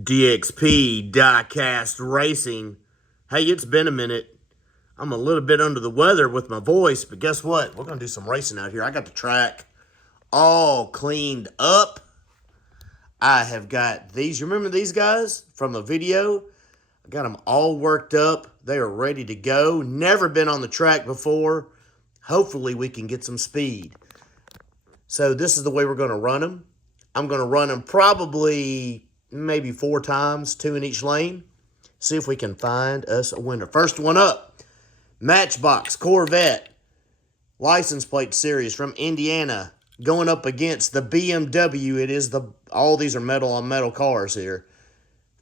DXP Diecast Racing. Hey, it's been a minute. I'm a little bit under the weather with my voice, but guess what? We're going to do some racing out here. I got the track all cleaned up. I have got these. You remember these guys from the video? I got them all worked up. They are ready to go. Never been on the track before. Hopefully we can get some speed. So this is the way we're going to run them. I'm going to run them probably maybe 4 times, 2 in each lane. See if we can find us a winner. First one up, Matchbox Corvette license plate series from Indiana, going up against the BMW. It is all these are metal on metal cars here.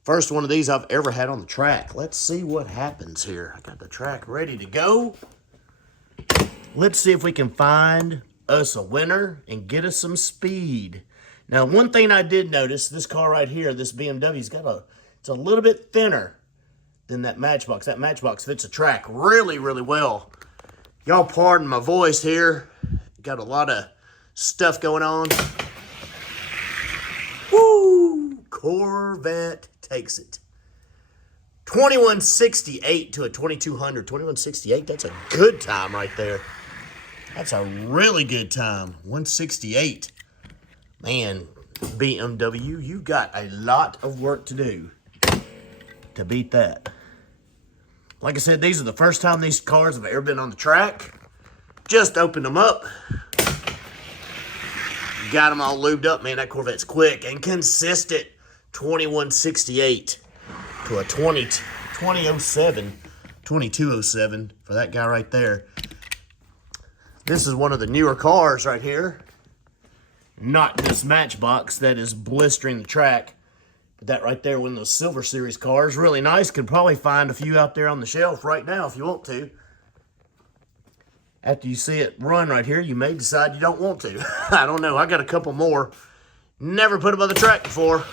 First one of these I've ever had on the track. Let's see what happens here. I got the track ready to go. Let's see if we can find us a winner and get us some speed. Now, one thing I did notice, this car right here, this BMW's it's a little bit thinner than that Matchbox. That Matchbox fits the track really, really well. Y'all pardon my voice here. Got a lot of stuff going on. Woo! Corvette takes it. 2168 to a 2200. 2168, that's a good time right there. That's a really good time. 168. Man, BMW, you got a lot of work to do to beat that. Like I said, these are the first time these cars have ever been on the track. Just opened them up. Got them all lubed up. Man, that Corvette's quick and consistent. 2168 to a 2007, 2207 for that guy right there. This is one of the newer cars right here. Not this Matchbox that is blistering the track. But that right there, one of those Silver Series cars. Really nice. Could probably find a few out there on the shelf right now if you want to. After you see it run right here, you may decide you don't want to. I don't know. I got a couple more. Never put them on the track before.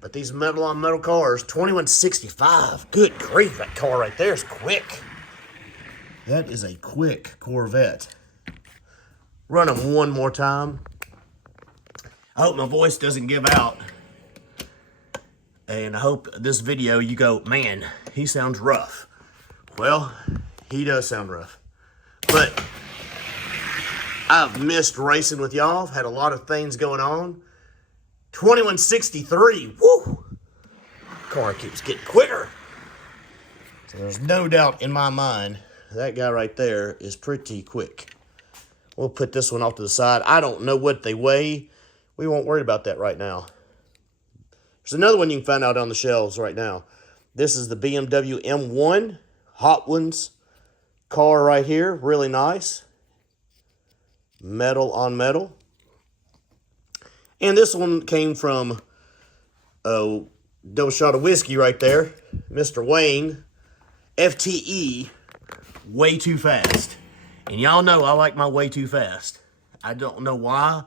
But these metal on metal cars, 2165. Good grief, that car right there is quick. That is a quick Corvette. Run them one more time. I hope my voice doesn't give out. And I hope this video you go, man, he sounds rough. Well, he does sound rough. But I've missed racing with y'all. I've had a lot of things going on. 2163. Woo! Car keeps getting quicker. So there's no doubt in my mind that guy right there is pretty quick. We'll put this one off to the side. I don't know what they weigh. We won't worry about that right now. There's another one you can find out on the shelves right now. This is the BMW M1 Hot Ones car right here. Really nice. Metal on metal. And this one came from a double shot of whiskey right there. Mr. Wayne. FTE. Way too fast. And y'all know I like my way too fast. I don't know why.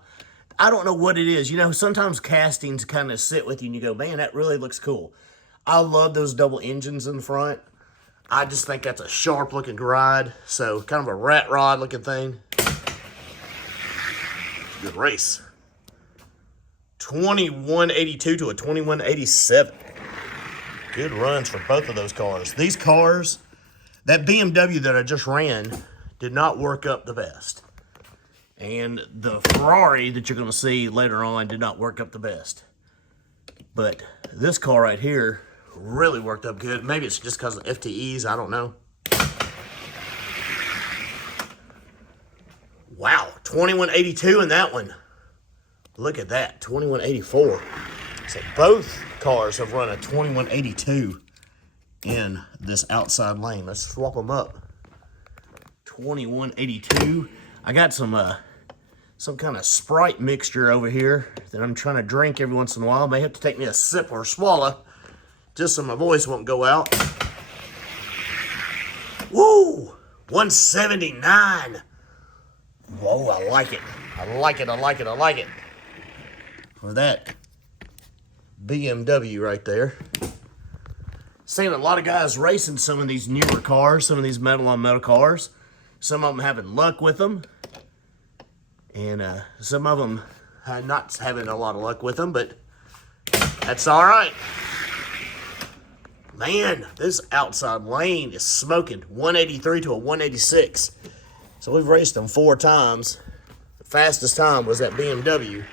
I don't know what it is. You know, sometimes castings kind of sit with you and you go, man, that really looks cool. I love those double engines in the front. I just think that's a sharp looking ride. So kind of a rat rod looking thing. Good race. 2182 to a 2187. Good runs for both of those cars. These cars, that BMW that I just ran, did not work up the best. And the Ferrari that you're going to see later on did not work up the best. But this car right here really worked up good. Maybe it's just because of FTEs. I don't know. Wow. 2182 in that one. Look at that. 2184. So both cars have run a 2182 in this outside lane. Let's swap them up. 2182. I got some kind of Sprite mixture over here that I'm trying to drink every once in a while. May have to take me a sip or a swallow just so my voice won't go out. Woo! 179. Whoa, I like it. I like it, I like it, I like it. For that BMW right there. Seeing a lot of guys racing some of these newer cars, some of these metal on metal cars. Some of them having luck with them. And some of them not having a lot of luck with them, but That's all right. Man, this outside lane is smoking. 183 to a 186. So we've raced them 4 times. The fastest time was that BMW.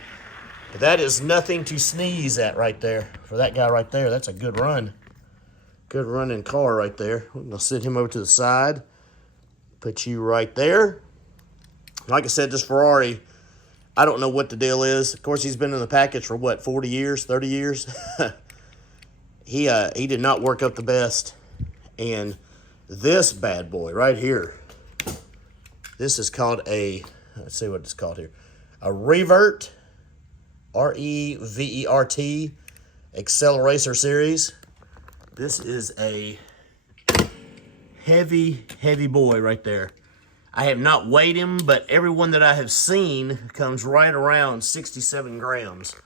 But that is nothing to sneeze at right there. For that guy right there, that's a good run. Good running car right there. We're going to sit him over to the side. Put you right there. Like I said, this Ferrari, I don't know what the deal is. Of course, he's been in the package for, what, 40 years, 30 years? He did not work up the best. And this bad boy right here, this is called a, let's see what it's called here, a Revert, R-E-V-E-R-T, Accelerator Series. This is a heavy, heavy boy right there. I have not weighed him, but everyone that I have seen comes right around 67 grams.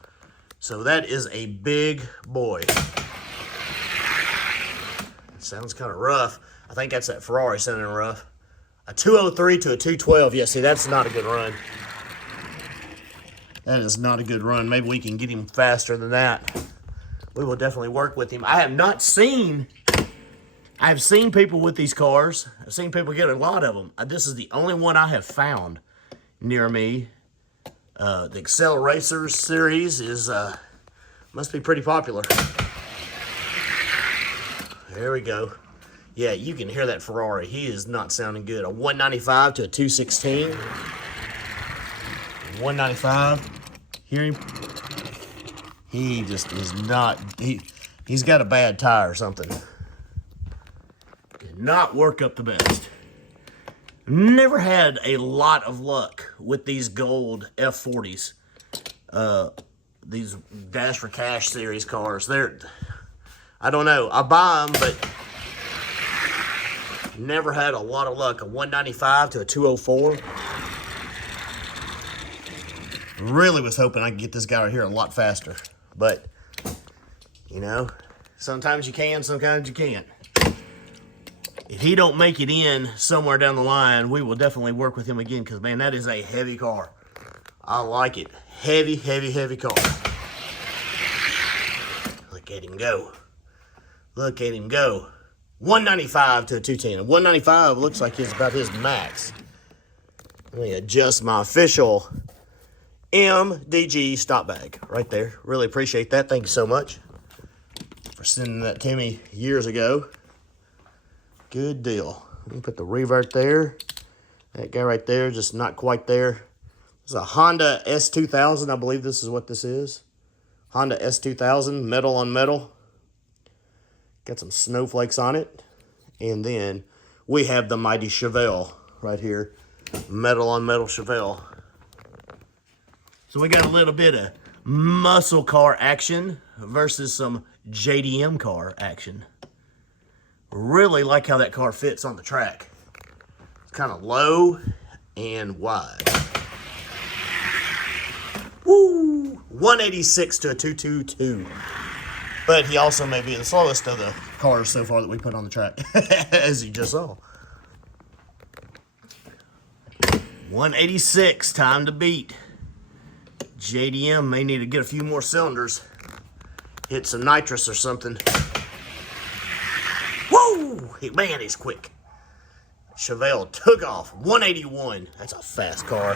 So that is a big boy. Sounds kind of rough. I think that's that Ferrari sounding rough. A 203 to a 212. Yeah, see, that's not a good run. That is not a good run. Maybe we can get him faster than that. We will definitely work with him. I've seen people with these cars. I've seen people get a lot of them. This is the only one I have found near me. The Accelerator series is must be pretty popular. There we go. Yeah, you can hear that Ferrari. He is not sounding good. A 195 to a 216. 195. Hear him? He just is not. He's got a bad tire or something. Did not work up the best. Never had a lot of luck with these gold F40s. These Dash for Cash series cars. I don't know. I buy them, but never had a lot of luck. A 195 to a 204. Really was hoping I could get this guy right here a lot faster. But, you know, sometimes you can, sometimes you can't. If he don't make it in somewhere down the line, we will definitely work with him again because, man, that is a heavy car. I like it. Heavy, heavy, heavy car. Look at him go. Look at him go. 195 to a 210. 195 looks like it's about his max. Let me adjust my official MDG stop bag right there. Really appreciate that. Thank you so much for sending that to me years ago. Good deal. Let me put the Revert there. That guy right there, just not quite there. This is a Honda S2000. I believe this is what this is. Honda S2000, metal on metal. Got some snowflakes on it. And then we have the mighty Chevelle right here. Metal on metal Chevelle. So we got a little bit of muscle car action versus some JDM car action. Really like how that car fits on the track. It's kind of low and wide. Woo! 186 to a 222. But he also may be the slowest of the cars so far that we put on the track, as you just saw. 186, time to beat. JDM may need to get a few more cylinders. Hit some nitrous or something. Woo! Man, he's quick. Chevelle took off. 181. That's a fast car.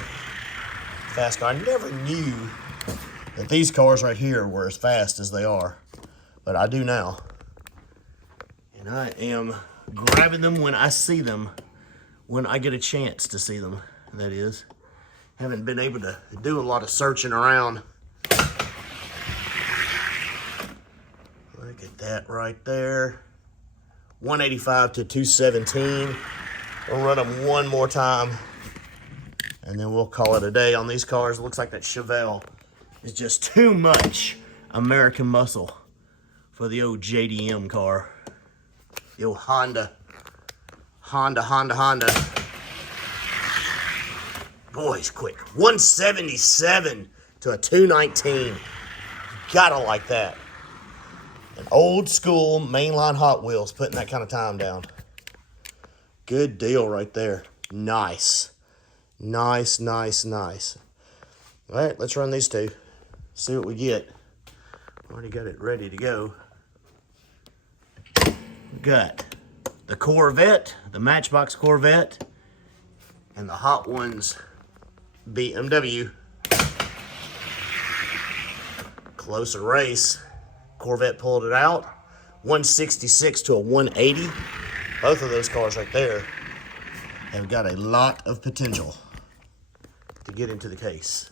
Fast car. I never knew that these cars right here were as fast as they are. But I do now. And I am grabbing them when I see them. When I get a chance to see them, that is. Haven't been able to do a lot of searching around. Look at that right there. 185 to 217. We'll run them one more time. And then we'll call it a day on these cars. It looks like that Chevelle is just too much American muscle for the old JDM car. The old Honda. Honda. Boy, he's quick. 177 to a 219. Gotta like that. An old school mainline Hot Wheels putting that kind of time down. Good deal right there. Nice. Nice. All right, let's run these two. See what we get. Already got it ready to go. We got the Corvette, the Matchbox Corvette, and the Hot Ones BMW. Closer race. Corvette pulled it out. 166 to a 180. Both of those cars right there have got a lot of potential to get into the case,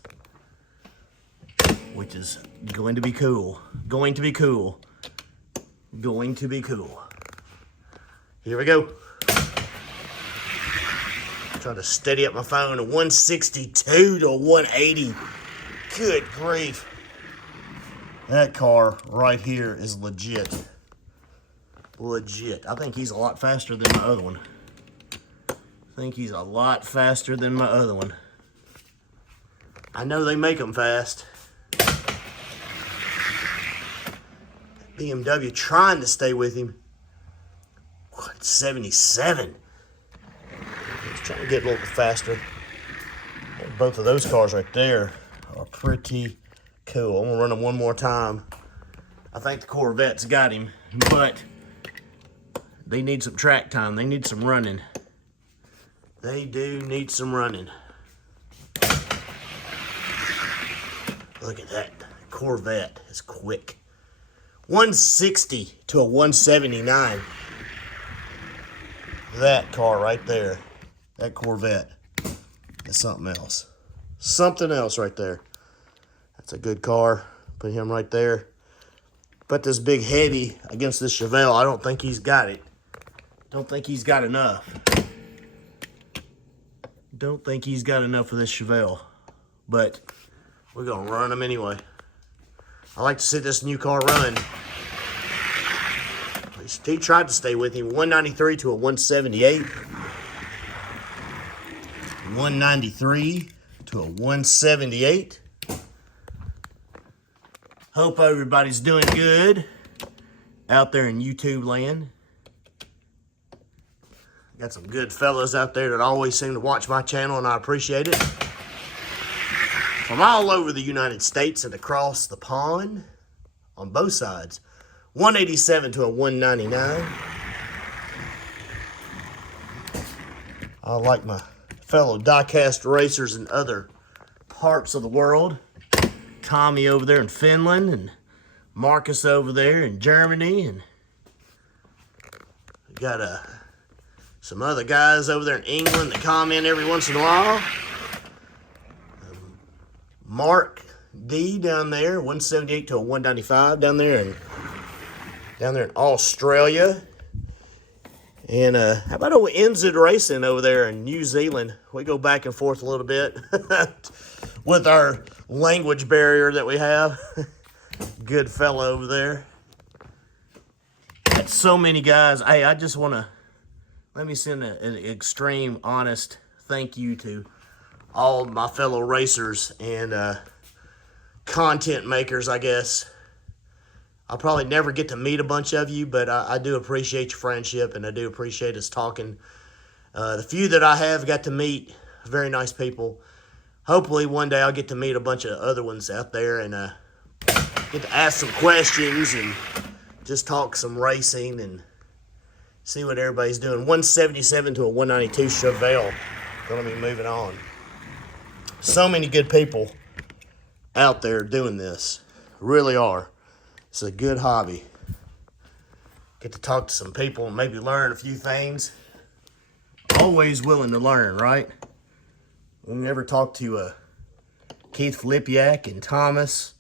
which is going to be cool. Going to be cool. Going to be cool. Here we go. Trying to steady up my phone. A 162 to a 180. Good grief. That car right here is legit. Legit. I think he's a lot faster than my other one. I know they make them fast. BMW trying to stay with him. What, 77? He's trying to get a little bit faster. Both of those cars right there are pretty cool. I'm gonna run them one more time. I think the Corvette's got him, but they need some track time. They need some running. They do need some running. Look at that. Corvette is quick. 160 to a 179. That car right there, that Corvette, is something else. Something else right there. That's a good car. Put him right there. Put this big heavy against this Chevelle. I don't think he's got it. Don't think he's got enough. Don't think he's got enough for this Chevelle. But we're going to run him anyway. I like to see this new car run. He tried to stay with him. 193 to a 178. 193 to a 178. Hope everybody's doing good out there in YouTube land. Got some good fellas out there that always seem to watch my channel, and I appreciate it. From all over the United States and across the pond on both sides. 187 to a 199. I like my fellow diecast racers in other parts of the world. Tommy over there in Finland, and Marcus over there in Germany, and we got some other guys over there in England that comment every once in a while. Mark D down there, 178 to a 195 down there in Australia. And how about old NZ Racing over there in New Zealand? We go back and forth a little bit with our language barrier that we have. Good fella over there. Got so many guys. Hey, I just want to let me send an extreme honest thank you to all my fellow racers and content makers, I guess. I'll probably never get to meet a bunch of you, but I do appreciate your friendship, and I do appreciate us talking. The few that I have got to meet, very nice people. Hopefully one day I'll get to meet a bunch of other ones out there and get to ask some questions and just talk some racing and see what everybody's doing. 177 to a 192 Chevelle. Going to be moving on. So many good people out there doing this. Really are. It's a good hobby. Get to talk to some people and maybe learn a few things. Always willing to learn, right? We never talked to Keith Flipiak and Thomas.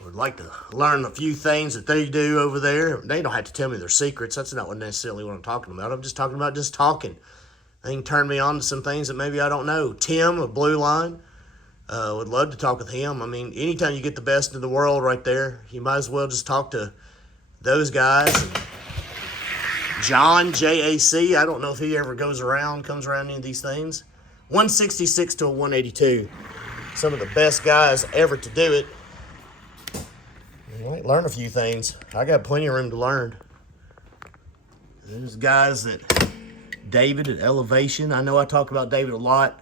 I would like to learn a few things that they do over there. They don't have to tell me their secrets. That's not necessarily what I'm talking about. I'm just talking about just talking. They can turn me on to some things that maybe I don't know. Tim of Blue Line. Would love to talk with him. I mean, anytime you get the best in the world right there, you might as well just talk to those guys. And John, JAC, I don't know if he ever comes around any of these things. 166 to a 182. Some of the best guys ever to do it. You might learn a few things. I got plenty of room to learn. There's guys that, David at Elevation. I know I talk about David a lot.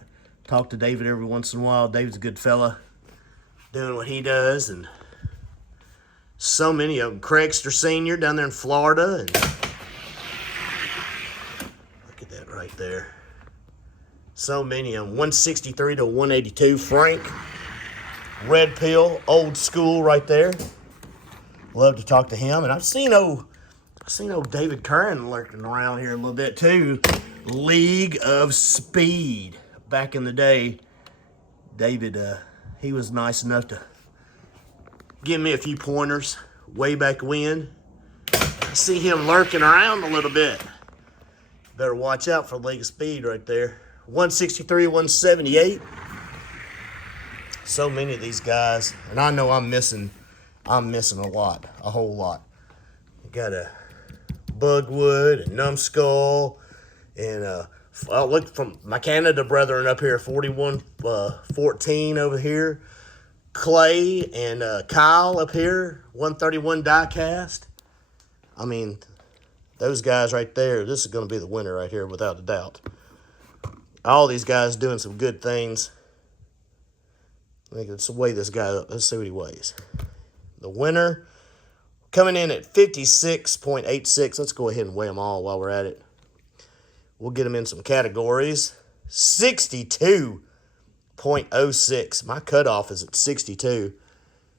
Talk to David every once in a while. David's a good fella, doing what he does, and So many of them. Craigster Sr. down there in Florida. And look at that right there. So many of them. 163 to 182. Frank. Red Pill. Old school right there. Love to talk to him. And I've seen old David Curran lurking around here a little bit too. League of Speed. Back in the day, David, he was nice enough to give me a few pointers way back when. I see him lurking around a little bit. Better watch out for League of Speed right there. 163, 178. So many of these guys, and I know I'm missing a lot, a whole lot. You got a Bugwood, a Numbskull, and look from my Canada brethren up here, 4114 over here. Clay and Kyle up here, 131 diecast. I mean, those guys right there, this is going to be the winner right here without a doubt. All these guys doing some good things. I think let's weigh this guy up. Let's see what he weighs. The winner coming in at 56.86. Let's go ahead and weigh them all while we're at it. We'll get them in some categories. 62.06. My cutoff is at 62.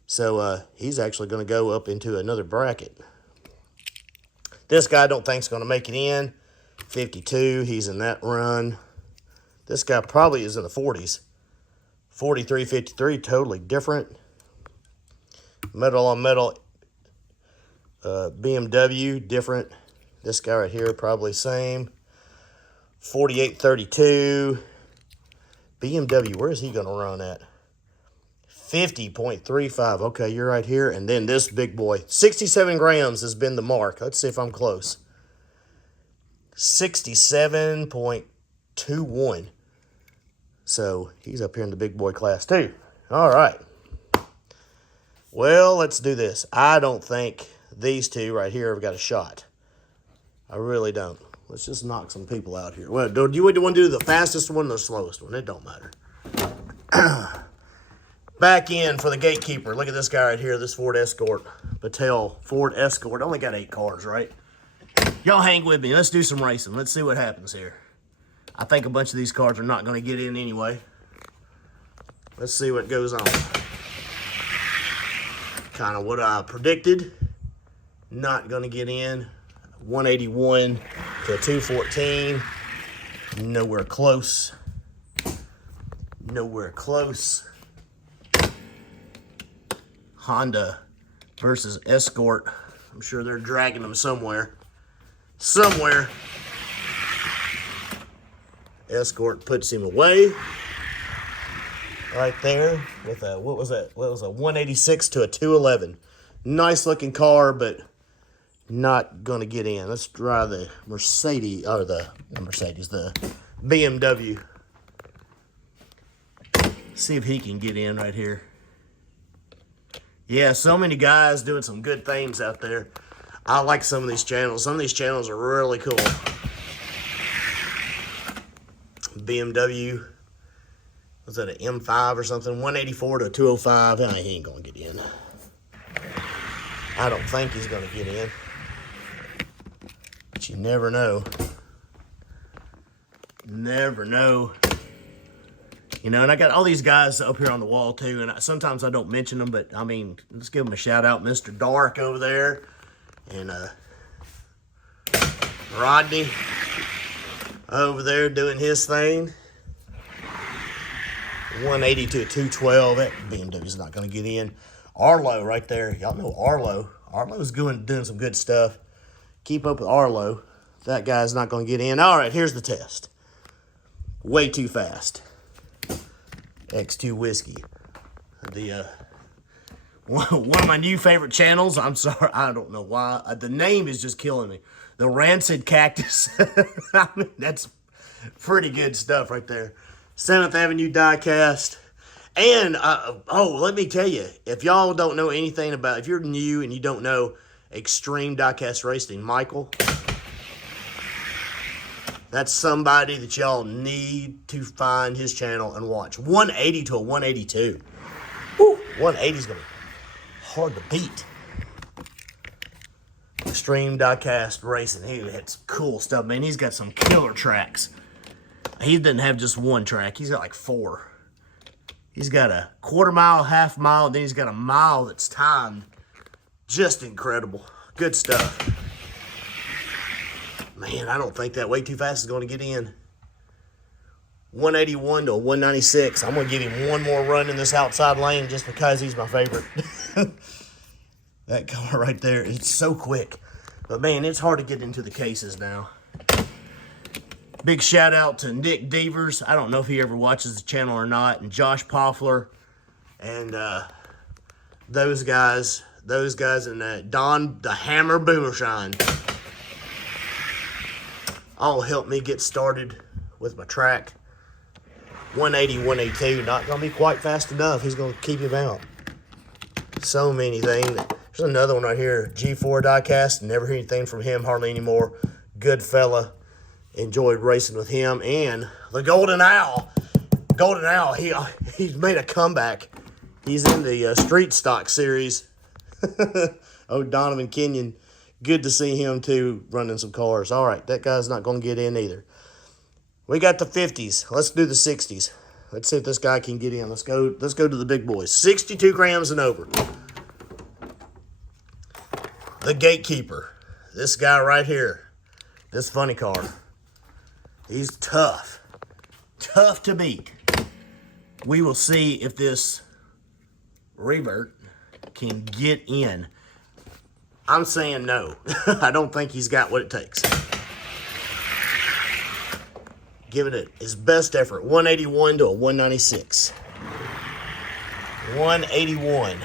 So he's actually going to go up into another bracket. This guy I don't think is going to make it in. 52. He's in that run. This guy probably is in the 40s. 43, 53. Totally different. Metal on metal. BMW, different. This guy right here, probably same. 48.32. BMW, where is he going to run at? 50.35. Okay, you're right here. And then this big boy. 67 grams has been the mark. Let's see if I'm close. 67.21. So he's up here in the big boy class too. All right. Well, let's do this. I don't think these two right here have got a shot. I really don't. Let's just knock some people out here. Well, do you want to do the fastest one or the slowest one? It don't matter. Back in for the gatekeeper. Look at this guy right here, this Ford Escort. Patel Ford Escort. Only got 8 cars, right? Y'all hang with me. Let's do some racing. Let's see what happens here. I think a bunch of these cars are not going to get in anyway. Let's see what goes on. Kind of what I predicted. Not going to get in. 181 to 214. Nowhere close. Nowhere close. Honda versus Escort. I'm sure they're dragging them somewhere. Somewhere. Escort puts him away. Right there with a, what was that? What was a 186 to a 211. Nice looking car, but not going to get in. Let's try the Mercedes, or the BMW. See if he can get in right here. Yeah, so many guys doing some good things out there. I like some of these channels. Some of these channels are really cool. BMW, was that an M5 or something? 184 to 205. He ain't going to get in. I don't think he's going to get in. But you never know. Never know. You know, and I got all these guys up here on the wall too, and sometimes I don't mention them, but I mean, let's give them a shout out. Mr. Dark over there, and Rodney over there doing his thing. 180 to 212. That BMW's not going to get in. Arlo right there. Y'all know Arlo. Arlo's doing some good stuff. Keep up with Arlo. That guy's not going to get in. All right, here's the test. Way too fast. X2 Whiskey. The one of my new favorite channels. I'm sorry, I don't know why. The name is just killing me. The Rancid Cactus. I mean, that's pretty good stuff right there. 7th Avenue diecast. And, let me tell you, if y'all don't know anything about, if you're new and you don't know Extreme Diecast Racing, Michael, that's somebody that y'all need to find his channel and watch. 180 to a 182. Woo, 180 is going to be hard to beat. Extreme Diecast Racing. He had some cool stuff, man. He's got some killer tracks. He doesn't have just one track. He's got like 4. He's got a quarter mile, half mile, then he's got a mile that's timed. Just incredible. Good stuff. Man, I don't think that way too fast is going to get in. 181 to a 196. I'm going to give him one more run in this outside lane just because he's my favorite. That car right there, it's so quick. But man, it's hard to get into the cases now. Big shout out to Nick Devers. I don't know if he ever watches the channel or not. And Josh Poffler. And those guys and Don the Hammer Boomershine all helped me get started with my track. 180, 182, not going to be quite fast enough. He's going to keep him out. So many things. There's another one right here, G4 Diecast. Never hear anything from him hardly anymore. Good fella. Enjoyed racing with him. And the Golden Owl. Golden Owl, he's made a comeback. He's in the Street Stock Series. Oh, Donovan Kenyon. Good to see him, too, running some cars. All right, that guy's not going to get in either. We got the 50s. Let's do the 60s. Let's see if this guy can get in. Let's go to the big boys. 62 grams and over. The Gatekeeper. This guy right here. This funny car. He's tough. Tough to beat. We will see if this Revert can get in. I'm saying no. I don't think he's got what it takes. Giving it his best effort. 181 to a 196. 181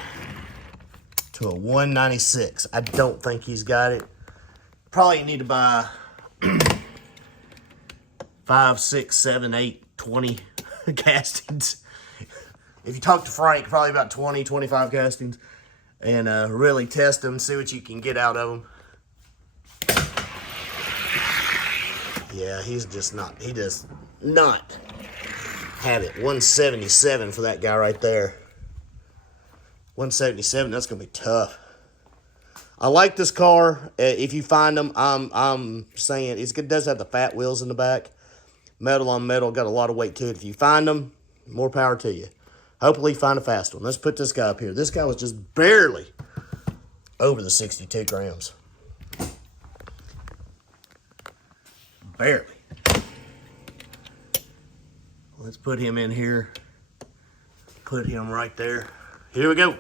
to a 196. I don't think he's got it. Probably need to buy 5, 6, 7, 8, 20 castings. If you talk to Frank, probably about 20, 25 castings. And really test them, see what you can get out of them. Yeah, he does not have it. 177 for that guy right there. 177, that's going to be tough. I like this car. If you find them, I'm saying it does have the fat wheels in the back. Metal on metal, got a lot of weight to it. If you find them, more power to you. Hopefully find a fast one. Let's put this guy up here. This guy was just barely over the 62 grams. Barely. Let's put him in here. Put him right there. Here we go.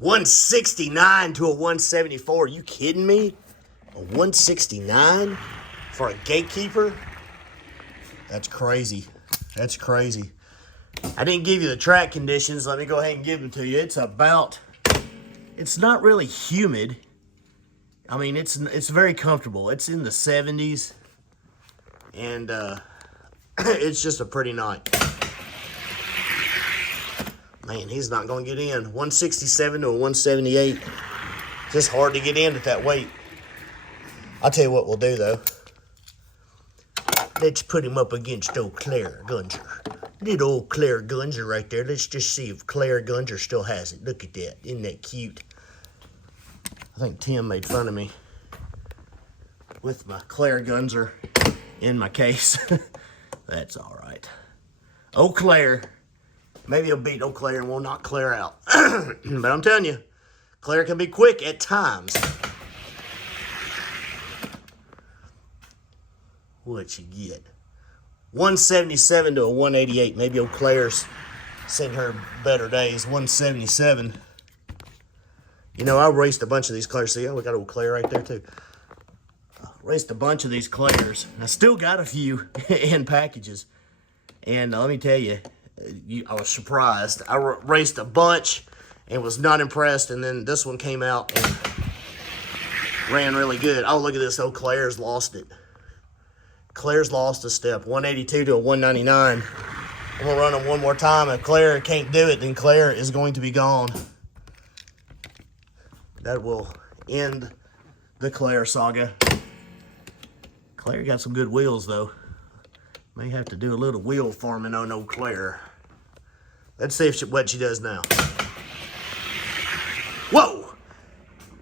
$169 to a 174. Are you kidding me? A 169 for a Gatekeeper? That's crazy. That's crazy. I didn't give you the track conditions. Let me go ahead and give them to you. It's not really humid. I mean, it's very comfortable. It's in the 70s. And it's just a pretty night. Man, he's not going to get in. 167 to a 178. Just hard to get in at that weight. I'll tell you what we'll do, though. Let's put him up against old Claire Gunger. Little old Claire Gunger right there. Let's just see if Claire Gunger still has it. Look at that. Isn't that cute? I think Tim made fun of me with my Claire Gunger in my case. That's all right. Eau Claire. Maybe he'll beat Eau Claire and we'll knock Claire out. But I'm telling you, Claire can be quick at times. What you get? 177 to a 188. Maybe Eau Claire's seen her better days. 177. You know, I raced a bunch of these Claires. See, we got Eau Claire right there too. I raced a bunch of these Claires. I still got a few in packages. And let me tell you, I was surprised. I raced a bunch and was not impressed. And then this one came out and ran really good. Oh, look at this. Oh, Claire's lost it. Claire's lost a step. 182 to a 199. I'm going to run them one more time. If Claire can't do it, then Claire is going to be gone. That will end the Claire saga. Claire got some good wheels, though. May have to do a little wheel farming on old Claire. Let's see what she does now.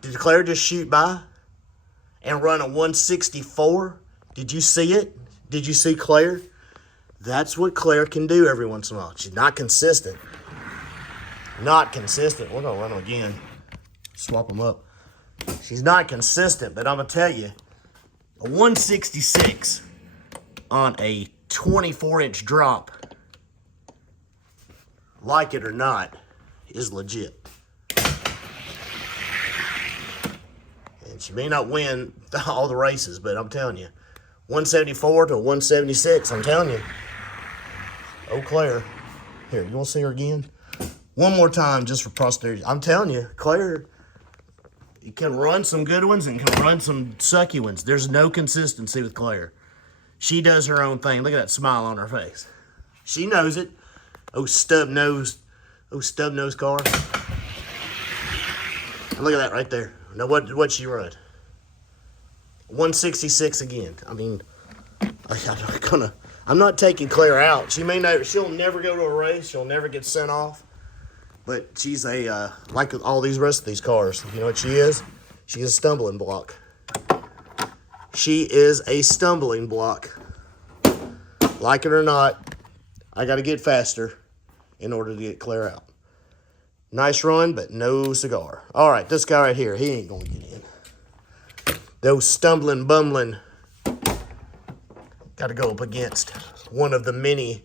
Did Claire just shoot by and run a 164? Did you see it? Did you see Claire? That's what Claire can do every once in a while. She's not consistent. Not consistent. We're going to run them again. Swap them up. She's not consistent, but I'm going to tell you, a 166 on a 24-inch drop, like it or not, is legit. And she may not win all the races, but I'm telling you, 174 to 176, I'm telling you. Oh, Claire. Here, you want to see her again? One more time just for posterity. I'm telling you, Claire, you can run some good ones and can run some sucky ones. There's no consistency with Claire. She does her own thing. Look at that smile on her face. She knows it. Oh, stub-nosed car. And look at that right there. Now, what she run? 166 again. I mean, I'm not taking Claire out. She'll never go to a race. She'll never get sent off. But she's like all these rest of these cars. You know what she is? She's a stumbling block. She is a stumbling block. Like it or not, I got to get faster in order to get Claire out. Nice run, but no cigar. All right, this guy right here, he ain't going to get in. Those stumbling, bumbling, got to go up against one of the many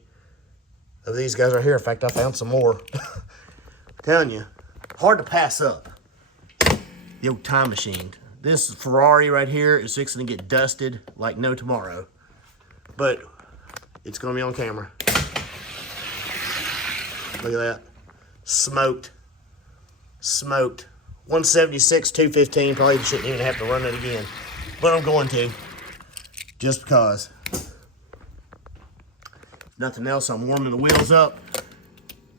of these guys right here. In fact, I found some more. Telling you, hard to pass up. The old time machine. This Ferrari right here is fixing to get dusted like no tomorrow. But it's going to be on camera. Look at that. Smoked. 176, 215. Probably shouldn't even have to run it again. But I'm going to. Just because. Nothing else, I'm warming the wheels up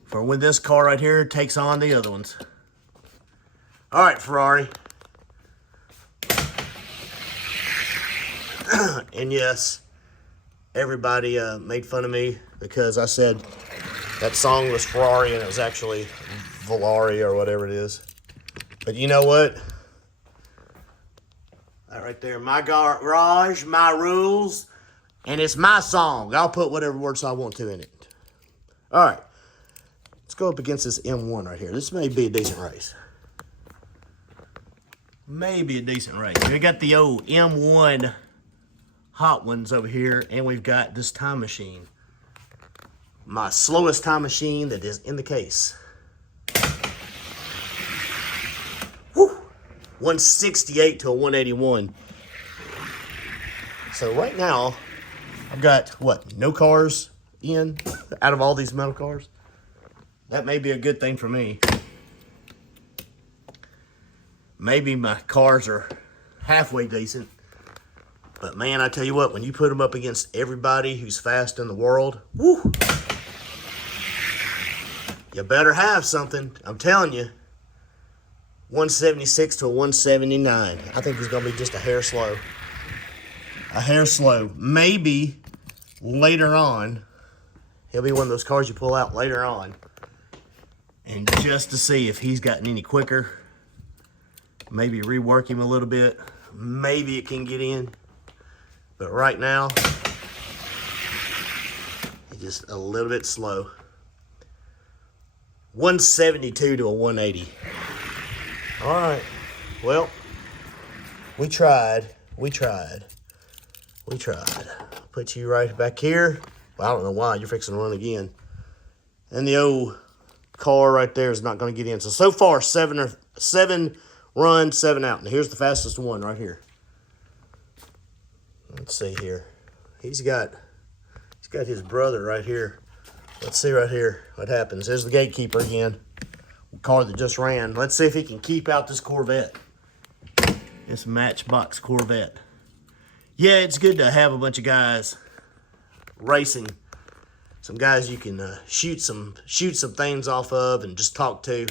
for when this car right here takes on the other ones. All right, Ferrari. And yes, everybody made fun of me because I said that song was Ferrari and it was actually Valari or whatever it is. But you know what? That right there, my garage, my rules, and it's my song. I'll put whatever words I want to in it. All right. Let's go up against this M1 right here. This may be a decent race. Maybe a decent race. We got the old M1 Hot Ones over here, and we've got this time machine. My slowest time machine that is in the case. Woo! 168 to a 181. So right now, I've got, what, no cars in out of all these metal cars? That may be a good thing for me. Maybe my cars are halfway decent. But man, I tell you what, when you put them up against everybody who's fast in the world, woo, you better have something. I'm telling you. 176 to a 179. I think he's going to be just a hair slow. A hair slow. Maybe later on, he'll be one of those cars you pull out later on. And just to see if he's gotten any quicker, maybe rework him a little bit. Maybe it can get in. But right now, he's just a little bit slow. 172 to a 180. All right. Well, we tried. Put you right back here. Well, I don't know why. You're fixing to run again. And the old car right there is not going to get in. So far, seven run, 7 out. And here's the fastest one right here. Let's see here. He's got his brother right here. Let's see right here what happens. There's the gatekeeper again. Car that just ran. Let's see if he can keep out this Corvette. This Matchbox Corvette. Yeah, it's good to have a bunch of guys racing. Some guys you can shoot some things off of and just talk to.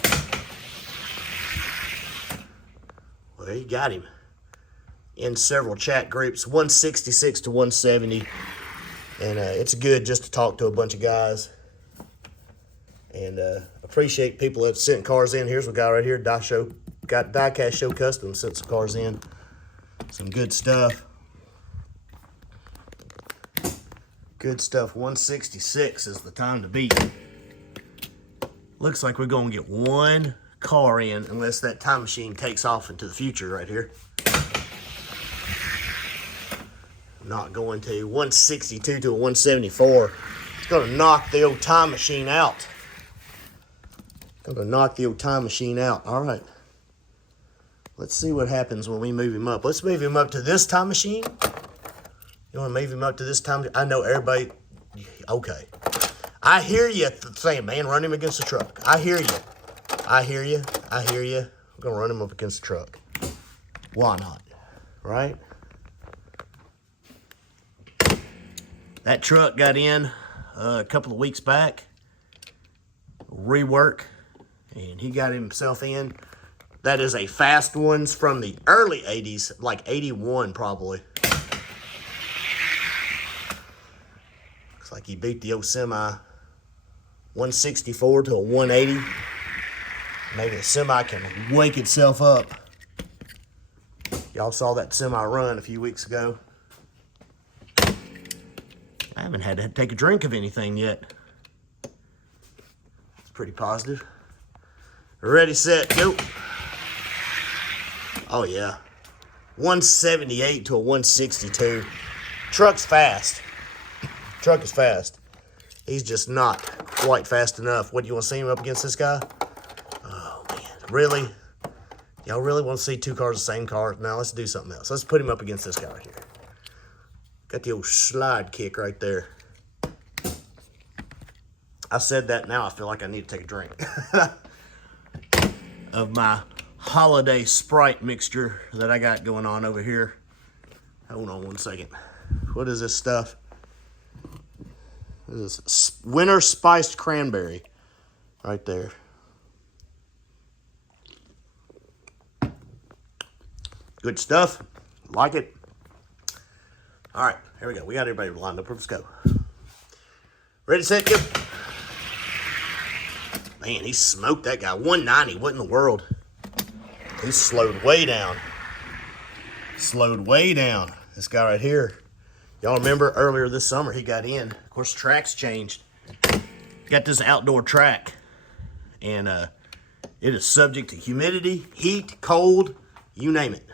Well, you got him in several chat groups. 166 to 170. And it's good just to talk to a bunch of guys. And appreciate people that sent cars in. Here's a guy right here, Dasho got die-cast show custom, sent some cars in. Some good stuff. Good stuff. 166 is the time to beat. Looks like we're going to get one car in unless that time machine takes off into the future right here. Not going to. 162 to a 174. It's going to knock the old time machine out. Going to knock the old time machine out. All right. Let's see what happens when we move him up. Let's move him up to this time machine. You want to move him up to this time? I know everybody. Okay. I hear you saying, man, run him against the truck. I hear you. I hear you. I hear you. I'm going to run him up against the truck. Why not? Right? That truck got in a couple of weeks back. Rework. And he got himself in. That is a fast ones from the early 80s, like 81 probably. Looks like he beat the old semi 164 to a 180. Maybe the semi can wake itself up. Y'all saw that semi run a few weeks ago. I haven't had to take a drink of anything yet. It's pretty positive. Ready, set, go. Oh, yeah. 178 to a 162. Truck's fast. Truck is fast. He's just not quite fast enough. What, do you want to see him up against this guy? Oh, man. Really? Y'all really want to see two cars the same car? Now, let's do something else. Let's put him up against this guy right here. Got the old slide kick right there. I said that, now I feel like I need to take a drink. Of my holiday Sprite mixture that I got going on over here. Hold on one second. What is this stuff? This is winter spiced cranberry right there. Good stuff. Like it. All right, here we go. We got everybody lined up. Let's go. Ready, set, go. Man, he smoked that guy. 190. What in the world? He slowed way down. Slowed way down. This guy right here. Y'all remember earlier this summer he got in. Of course, track's changed. Got this outdoor track. And it is subject to humidity, heat, cold, you name it.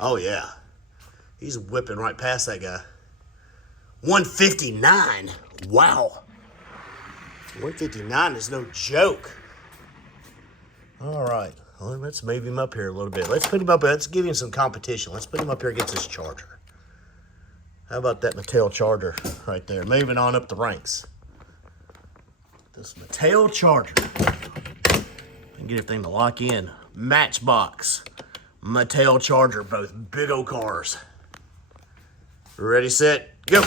Oh, yeah. He's whipping right past that guy. 159. Wow. 159 is no joke. All right. Well, let's move him up here a little bit. Let's put him up. Let's give him some competition. Let's put him up here against this Charger. How about that Mattel Charger right there? Moving on up the ranks. This Mattel Charger. And get everything to lock in. Matchbox. Mattel Charger. Both big old cars. Ready, set, go.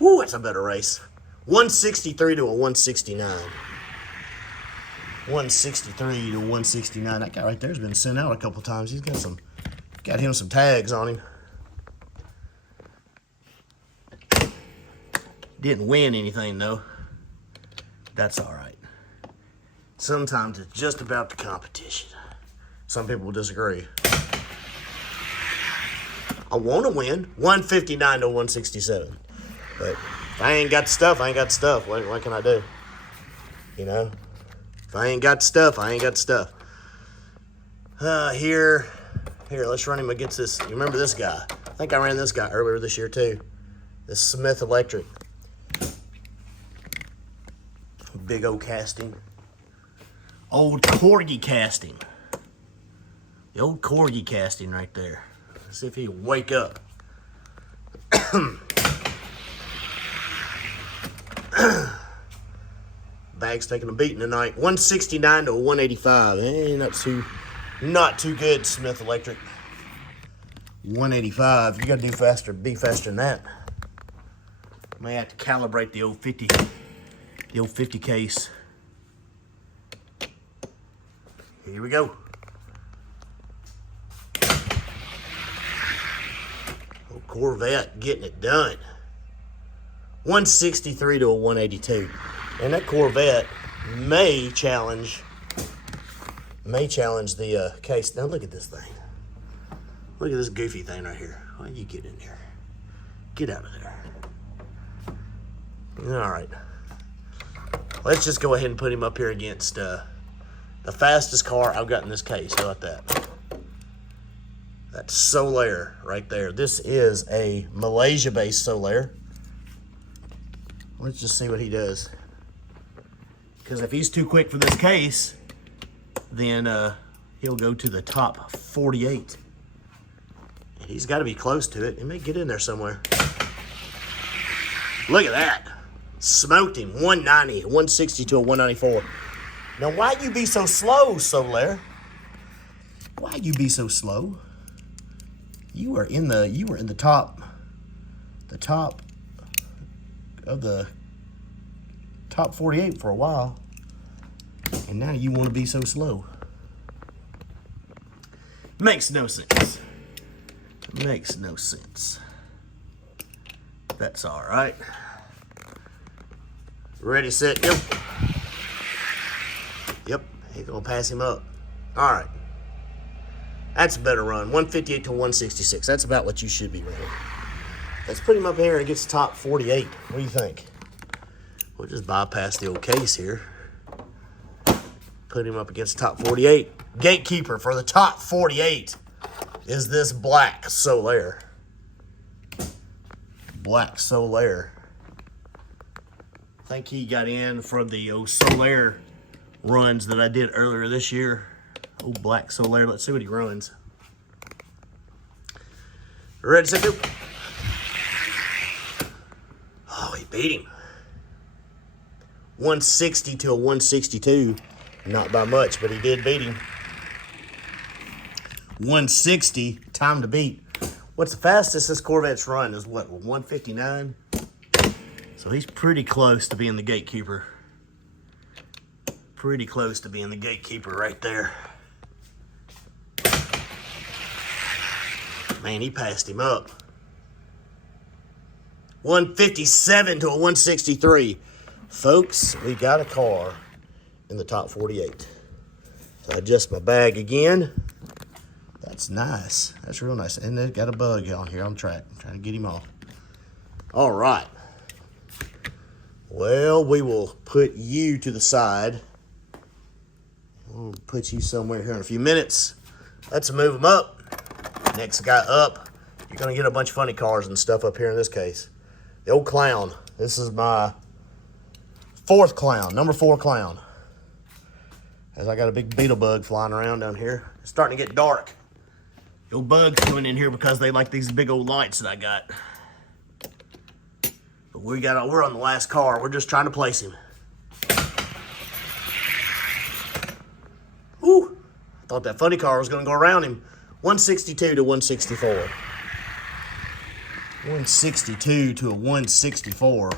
Woo, that's a better race. 163 to a 169. 163 to 169. That guy right there's been sent out a couple times. He's got him some tags on him. Didn't win anything though. That's all right. Sometimes it's just about the competition. Some people will disagree. I want to win. 159 to 167. But if I ain't got stuff, I ain't got stuff. What can I do? You know? If I ain't got stuff, I ain't got stuff. Here, let's run him against this. You remember this guy? I think I ran this guy earlier this year too. This Smith Electric. Big old casting. Old Corgi casting. The old Corgi casting right there. Let's see if he'll wake up. Bag's taking a beating tonight. 169 to a 185. Not too good, Smith Electric. 185. You gotta do faster, be faster than that. May have to calibrate the old 50 case. Here we go. Old Corvette getting it done. 163 to a 182. And that Corvette, may challenge the case. Now look at this thing. Look at this goofy thing right here. Why don't you get in here? Get out of there. All right. Let's just go ahead and put him up here against the fastest car I've got in this case. How about that? That's Solaire right there. This is a Malaysia-based Solaire. Let's just see what he does. Because if he's too quick for this case, then he'll go to the top 48. And he's got to be close to it. He may get in there somewhere. Look at that. Smoked him. 190, 160 to a 194. Now, why you be so slow, Solaire? Why you be so slow? You were in the top of the top 48 for a while, and now you want to be so slow. Makes no sense. Makes no sense. That's all right. Ready, set, go. Yep, he's gonna pass him up. All right. That's a better run. 158 to 166. That's about what you should be running. Let's put him up here and gets top 48. What do you think? We'll just bypass the old case here. Put him up against top 48. Gatekeeper for the top 48 is this black Solaire. Black Solaire. I think he got in from the old Solaire runs that I did earlier this year. Old black Solaire. Let's see what he runs. Ready, set, go. Oh, he beat him. 160 to a 162. Not by much, but he did beat him. 160, time to beat. What's the fastest this Corvette's run is what, 159? So he's pretty close to being the gatekeeper. Pretty close to being the gatekeeper right there. Man, he passed him up. 157 to a 163. Folks, we got a car in the top 48. So I adjust my bag again. That's nice. That's real nice. And they've got a bug on here on track. I'm trying to get him off. All right. Well, we will put you to the side. We'll put you somewhere here in a few minutes. Let's move them up. Next guy up. You're going to get a bunch of funny cars and stuff up here in this case. The old clown. This is my fourth clown. Number 4 clown. As I got a big beetle bug flying around down here. It's starting to get dark. The old bugs coming in here because they like these big old lights that I got. But we're on the last car. We're just trying to place him. Ooh. I thought that funny car was going to go around him. 162 to 164. 162 to a 164.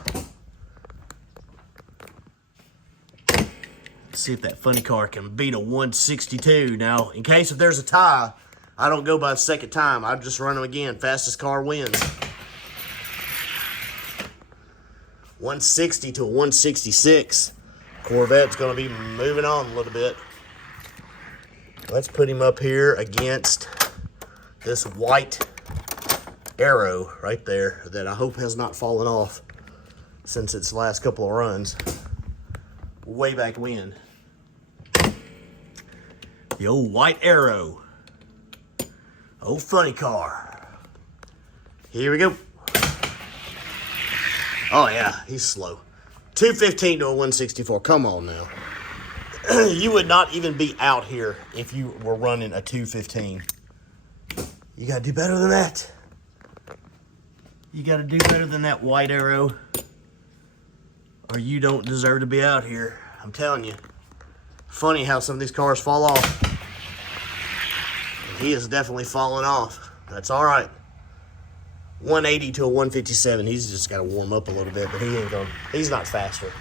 Let's see if that funny car can beat a 162. Now, in case if there's a tie, I don't go by the second time. I just run them again. Fastest car wins. 160 to 166. Corvette's going to be moving on a little bit. Let's put him up here against this white Arrow right there that I hope has not fallen off since its last couple of runs. Way back when. The old white Arrow. Old funny car. Here we go. Oh yeah, he's slow. 215 to a 164. Come on now. You would not even be out here if you were running a 215. You got to do better than that. You got to do better than that white Arrow, or you don't deserve to be out here. I'm telling you. Funny how some of these cars fall off. He is definitely falling off. That's all right. 180 to a 157. He's just got to warm up a little bit, but he's not faster.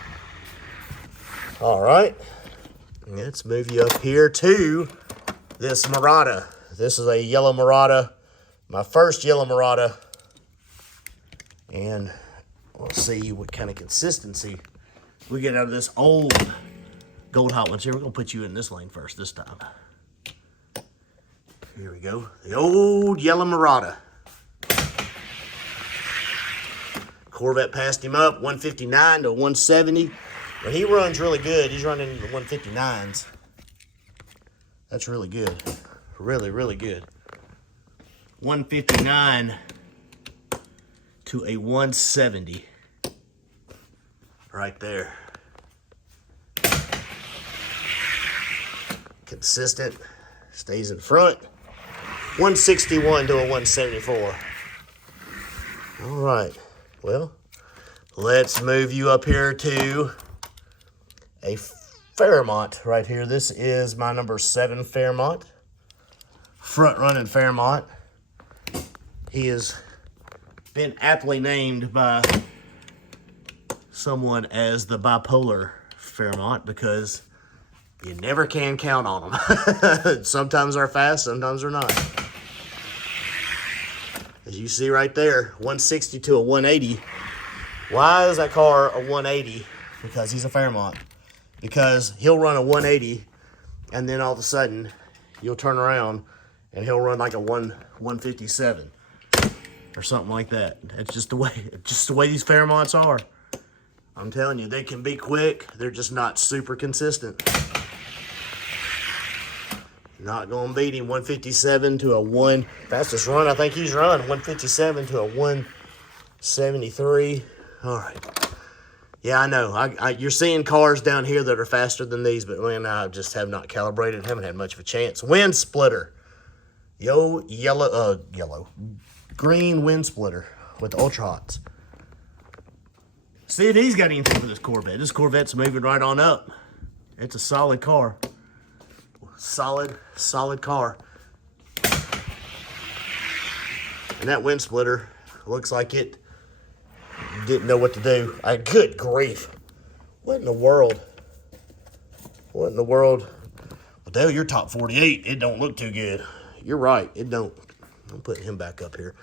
All right. Let's move you up here to this Murata. This is a yellow Murata. My first yellow Murata. And we'll see what kind of consistency we get out of this old Gold hot ones here. We're going to put you in this lane first this time. Here we go. The old yellow Murata. Corvette passed him up, 159 to 170. But he runs really good. He's running in the 159s. That's really good. Really, really good. 159 to a 170. Right there. Consistent. Stays in front. 161 to a 174. All right. Well, let's move you up here to a Fairmont right here. This is my number 7 Fairmont. Front running Fairmont. He has been aptly named by someone as the bipolar Fairmont because you never can count on them. Sometimes they're fast, sometimes they're not. As you see right there, 160 to a 180. Why is that car a 180? Because he's a Fairmont. Because he'll run a 180, and then all of a sudden, you'll turn around, and he'll run like a 157 or something like that. That's just the way these Fairmonts are. I'm telling you, they can be quick. They're just not super consistent. Not going to beat him. 157 to a 1. Fastest run I think he's run. 157 to a 173. All right. Yeah, I know. You're seeing cars down here that are faster than these, but man, I just have not calibrated. Haven't had much of a chance. Wind splitter. Green wind splitter with the Ultra Hots. See if he's got anything for this Corvette. This Corvette's moving right on up. It's a solid car. Solid car. And that wind splitter looks like it didn't know what to do. Good grief. What in the world? What in the world? Well, Dale, you're top 48. It don't look too good. You're right. It don't. I'm putting him back up here.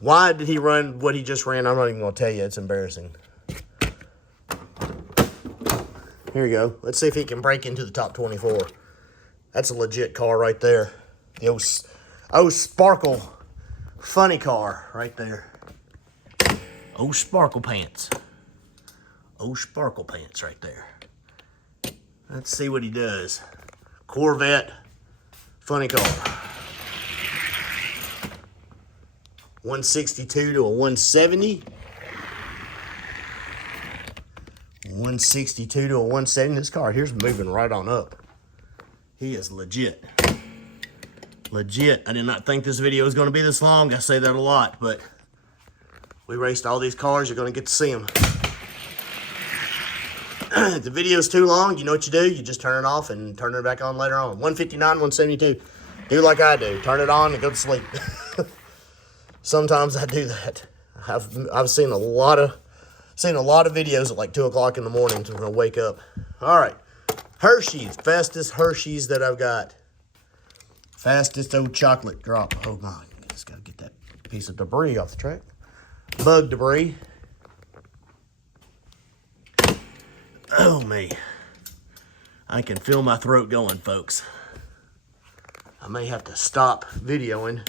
Why did he run what he just ran? I'm not even going to tell you. It's embarrassing. Here we go. Let's see if he can break into the top 24. That's a legit car right there. The old Sparkle funny car right there. Oh, Sparkle Pants. Oh, Sparkle Pants right there. Let's see what he does. Corvette funny car. 162 to a 170. 162 to a 170. This car here's moving right on up. He is legit. Legit. I did not think this video was going to be this long. I say that a lot, but we raced all these cars. You're going to get to see them. If the video's too long, you know what you do? You just turn it off and turn it back on later on. 159, 172. Do like I do. Turn it on and go to sleep. Sometimes I do that. I've seen a lot of videos at like 2 o'clock in the morning to wake up. All right. Hershey's, fastest Hershey's that I've got. Fastest old chocolate drop. Oh my, just gotta get that piece of debris off the track. Bug debris. Oh me. I can feel my throat going, folks. I may have to stop videoing.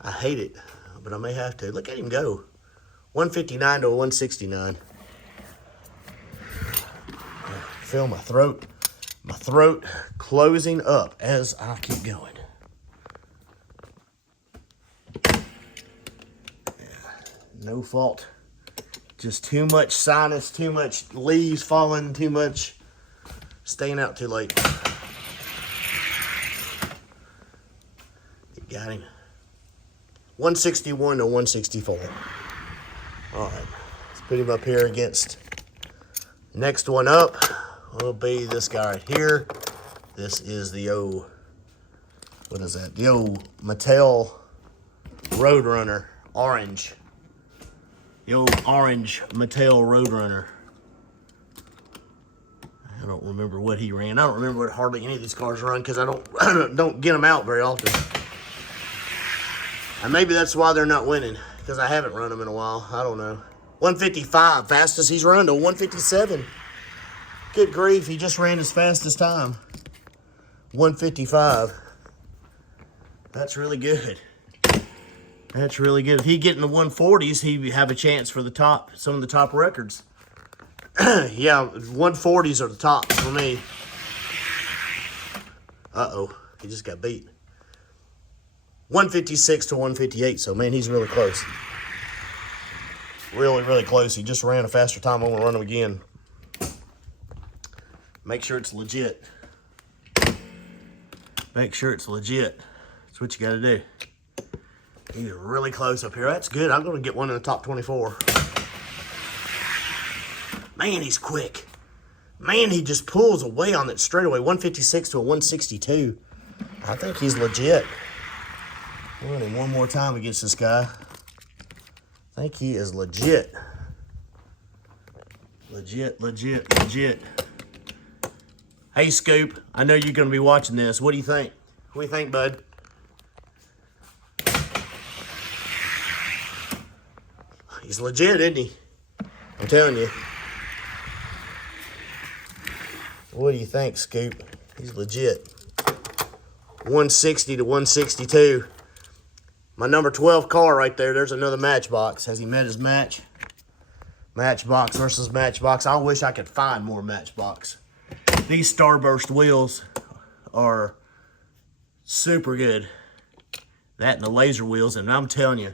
I hate it, but I may have to. Look at him go. 159 to a 169. Feel my throat closing up as I keep going. No fault. Just too much sinus, too much leaves falling, too much staying out too late. Got him. 161 to 164. All right, let's put him up here against. Next one up will be this guy right here. This is the old, what is that? The old Mattel Roadrunner orange. The old orange Mattel Roadrunner. I don't remember what he ran. I don't remember what hardly any of these cars run because I don't get them out very often. And maybe that's why they're not winning, because I haven't run them in a while. I don't know. 155, fastest he's run to 157. Good grief, he just ran his fastest time. 155. That's really good. That's really good. If he get in the 140s, he'd have a chance for the top, some of the top records. Yeah, 140s are the tops for me. Uh-oh, he just got beat. 156 to 158, so man, he's really close. Really, really close. He just ran a faster time. I'm gonna run him again. Make sure it's legit. Make sure it's legit. That's what you gotta do. He's really close up here. That's good. I'm gonna get one in the top 24. Man, he's quick. Man, he just pulls away on that straightaway. 156 to a 162. I think he's legit. We're running one more time against this guy. I think he is legit. Legit, legit, legit. Hey, Scoop, I know you're going to be watching this. What do you think? What do you think, bud? He's legit, isn't he? I'm telling you. What do you think, Scoop? He's legit. 160 to 162. My number 12 car right there. There's another Matchbox. Has he met his match? Matchbox versus Matchbox. I wish I could find more Matchbox. These Starburst wheels are super good. That and the laser wheels. And I'm telling you,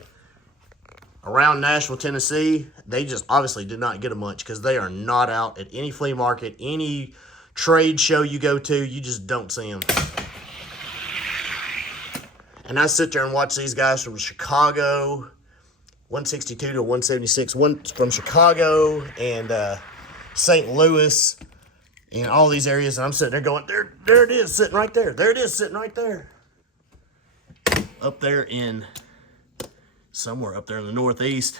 around Nashville, Tennessee, they just obviously did not get them much because they are not out at any flea market, any trade show you go to. You just don't see them. And I sit there and watch these guys from Chicago, 162 to 176, one from Chicago and St. Louis and all these areas. And I'm sitting there going, there it is, sitting right there. There it is, sitting right there. Up there in, somewhere up there in the Northeast.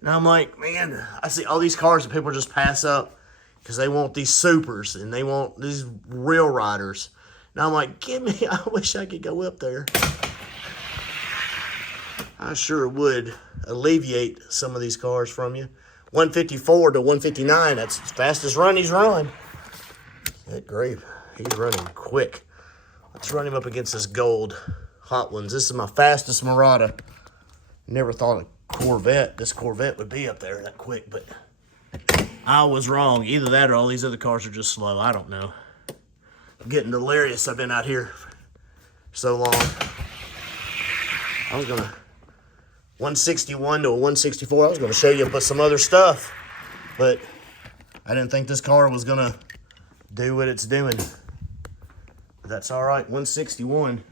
And I'm like, man, I see all these cars that people just pass up because they want these supers and they want these real riders. And I'm like, I wish I could go up there. I sure would alleviate some of these cars from you. 154 to 159, that's the fastest run he's run. Good grief, he's running quick. Let's run him up against this gold Hot Ones. This is my fastest Murata. Never thought this Corvette would be up there that quick, but I was wrong. Either that or all these other cars are just slow. I don't know. I'm getting delirious. I've been out here so long. I was gonna 161 to a 164. I was gonna show you but some other stuff, but I didn't think this car was gonna do what it's doing. But that's all right. 161.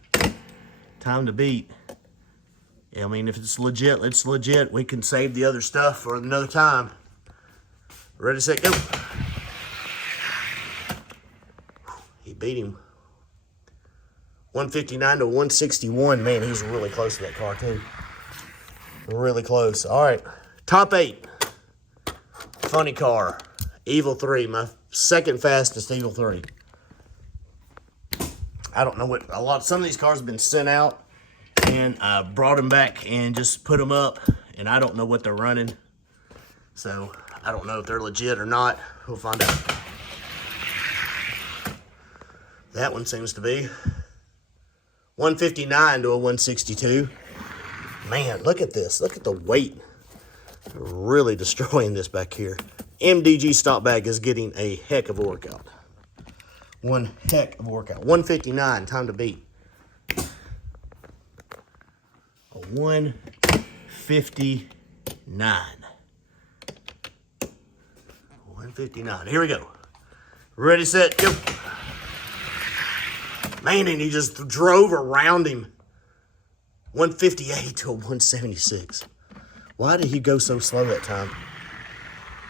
Time to beat. I mean, if it's legit, it's legit. We can save the other stuff for another time. Ready, set, go. He beat him. 159 to 161. Man, he's really close to that car, too. Really close. All right. Top 8. Funny car. Evil 3. My second fastest Evil 3. I don't know what... Some of these cars have been sent out. And I brought them back and just put them up. And I don't know what they're running. So, I don't know if they're legit or not. We'll find out. That one seems to be. 159 to a 162. Man, look at this. Look at the weight. Really destroying this back here. MDG stock bag is getting a heck of a workout. One heck of a workout. 159, time to beat. A 159. 159. Here we go. Ready, set, go. Man, and he just drove around him. 158 to a 176. Why did he go so slow that time?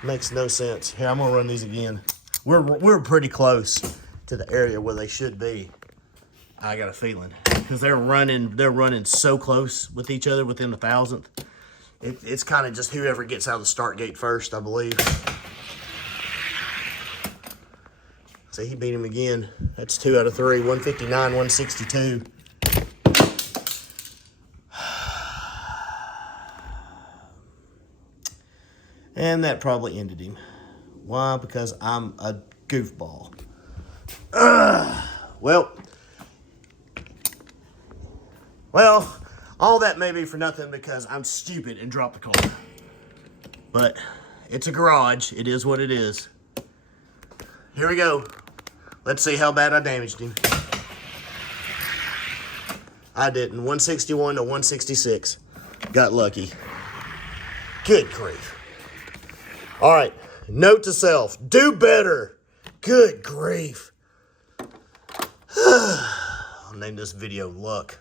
Makes no sense. Here, I'm gonna run these again. We're pretty close to the area where they should be. I got a feeling because they're running so close with each other within the 1,000th. It's kind of just whoever gets out of the start gate first, I believe. See, he beat him again. That's 2 out of 3. 159, 162. And that probably ended him. Why? Because I'm a goofball. Well, all that may be for nothing because I'm stupid and dropped the car. But it's a garage. It is what it is. Here we go. Let's see how bad I damaged him. I didn't. 161 to 166. Got lucky. Good grief. All right. Note to self. Do better. Good grief. I'll name this video Luck.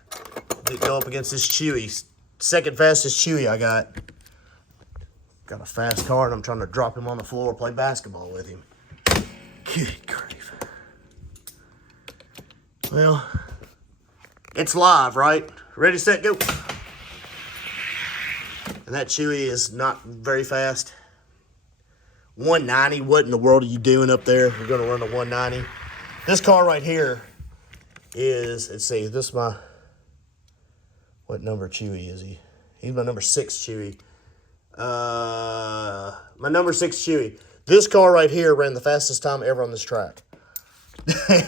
Did go up against this Chewy. Second fastest Chewy I got. Got a fast car and I'm trying to drop him on the floor, play basketball with him. Good grief. Well, it's live, right? Ready, set, go. And that Chewy is not very fast. 190, what in the world are you doing up there? You're gonna run a 190. This car right here is, let's see, this is my, what number Chewy is he? He's my number 6 Chewy. My number 6 Chewy. This car right here ran the fastest time ever on this track.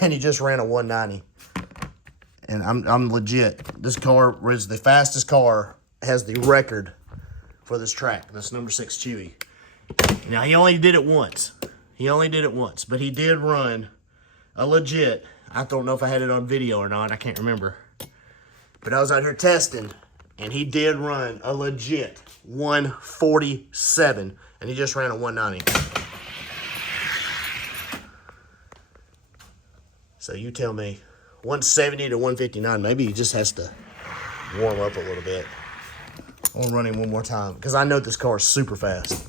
And he just ran a 190. And I'm legit. This car is the fastest car, has the record for this track. That's number 6 Chewy. Now, he only did it once. But he did run a legit, I don't know if I had it on video or not, I can't remember. But I was out here testing, and he did run a legit 147, and he just ran a 190. So you tell me, 170 to 159, maybe he just has to warm up a little bit. I'll run him one more time, because I know this car is super fast.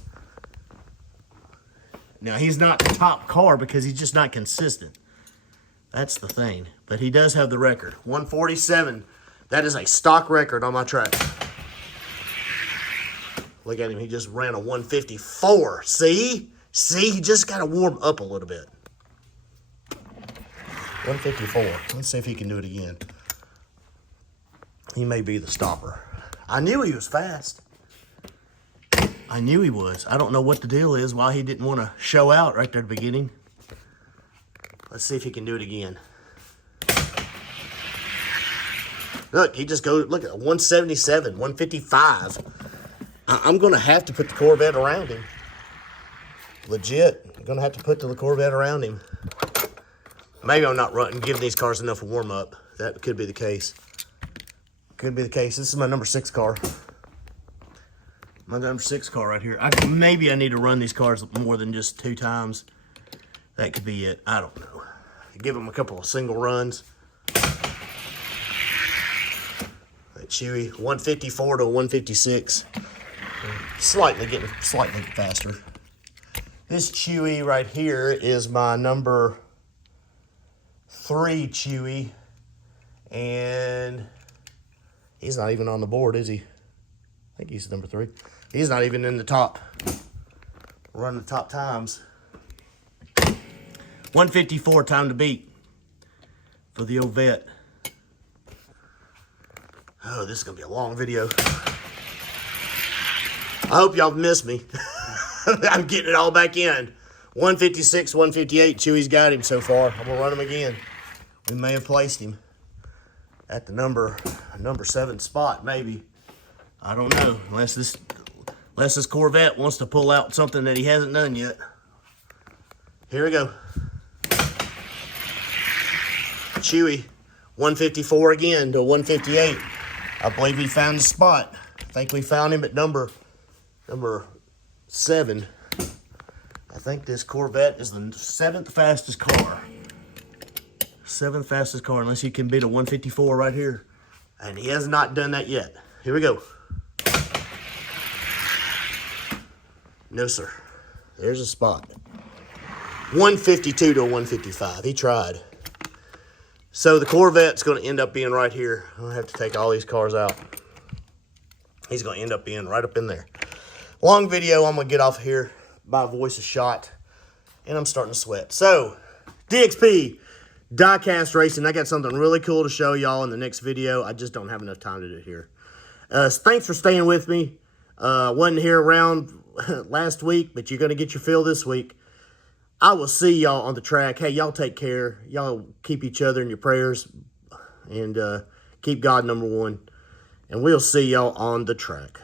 Now, he's not the top car because he's just not consistent. That's the thing. But he does have the record. 147. That is a stock record on my track. Look at him. He just ran a 154. See? See? He just got to warm up a little bit. 154. Let's see if he can do it again. He may be the stopper. I knew he was fast. I knew he was. I don't know what the deal is, why he didn't want to show out right there at the beginning. Let's see if he can do it again. Look, he just goes, look at 177, 155. I'm going to have to put the Corvette around him. Legit. I'm going to have to put the Corvette around him. Maybe I'm not giving these cars enough warm-up. That could be the case. Could be the case. This is my number 6 car. My number 6 car right here. Maybe I need to run these cars more than just 2 times. That could be it. I don't know. Give them a couple of single runs. That Chewy, 154 to 156. Getting slightly faster. This Chewy right here is my number 3 Chewy. And he's not even on the board, is he? I think he's number 3. He's not even in the top. Running the top times. 154 time to beat for the old vet. Oh, this is going to be a long video. I hope y'all missed me. I'm getting it all back in. 156, 158. Chewy's got him so far. I'm going to run him again. We may have placed him at the number 7 spot, maybe. I don't know, unless this Corvette wants to pull out something that he hasn't done yet. Here we go. Chewy, 154 again to 158. I believe he found the spot. I think we found him at number 7. I think this Corvette is the 7th fastest car. 7th fastest car, unless he can beat a 154 right here. And he has not done that yet. Here we go. No, sir. There's a spot. 152 to 155. He tried. So the Corvette's going to end up being right here. I'm going to have to take all these cars out. He's going to end up being right up in there. Long video. I'm going to get off here. My voice is shot. And I'm starting to sweat. So, DXP, diecast racing. I got something really cool to show y'all in the next video. I just don't have enough time to do it here. Thanks for staying with me. Wasn't here around last week, but you're going to get your fill this week. I will see y'all on the track. Hey, y'all take care. Y'all keep each other in your prayers and keep God number one. And we'll see y'all on the track.